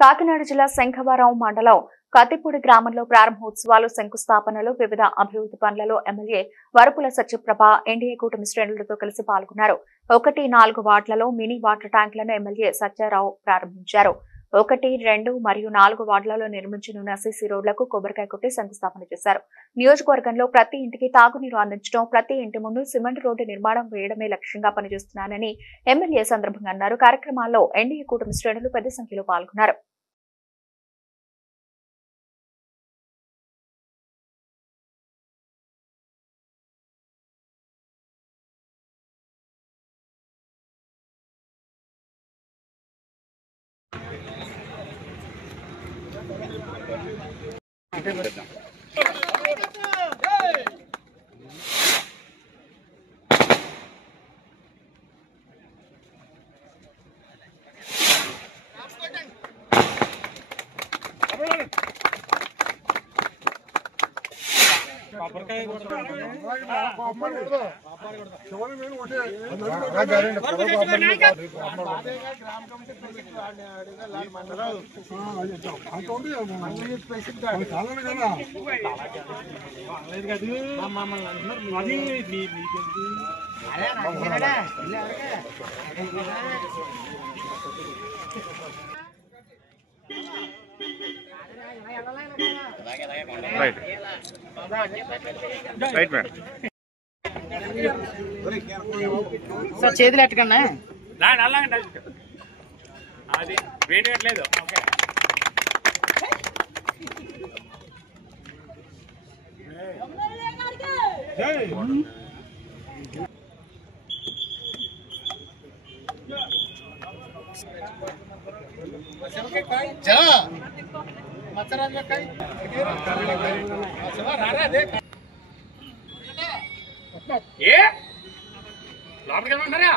కాకినాడ జిల్లా శంఖవరం మండలం కతిపూడి గ్రామంలో ప్రారంభోత్సవాలు, శంకుస్థాపనలు, వివిధ అభివృద్ధి పనులలో ఎమ్మెల్యే వరపుల సత్యప్రభ ఎన్డీఏ కూటమి శ్రేణులతో కలిసి పాల్గొన్నారు. 1-4 వార్డులలో మినీ వాటర్ ట్యాంకులను ఎమ్మెల్యే సత్యారావు ప్రారంభించారు. 1, 2 మరియు 4 వార్డులలో నిర్మించనున్న సీసీ రోడ్లకు కొబ్బరికాయ కొట్టి శంకుస్థాపన చేశారు. నియోజకవర్గంలో ప్రతి ఇంటికి తాగునీరు అందించడం, ప్రతి ఇంటి ముందు సిమెంట్ రోడ్డు నిర్మాణం వేయడమే లక్ష్యంగా పనిచేస్తున్నానని ఎమ్మెల్యే సందర్భంగా అన్నారు. కార్యక్రమాల్లో ఎన్డీఏ కూటమి శ్రేణులు పెద్ద సంఖ్యలో పాల్గొన్నారు. Right madam. సార్ చేతులు ఎట్టకన్నా అది వేయట్లేదు. ఓకే ఏ లోపలికి వెళ్ళమంటారా?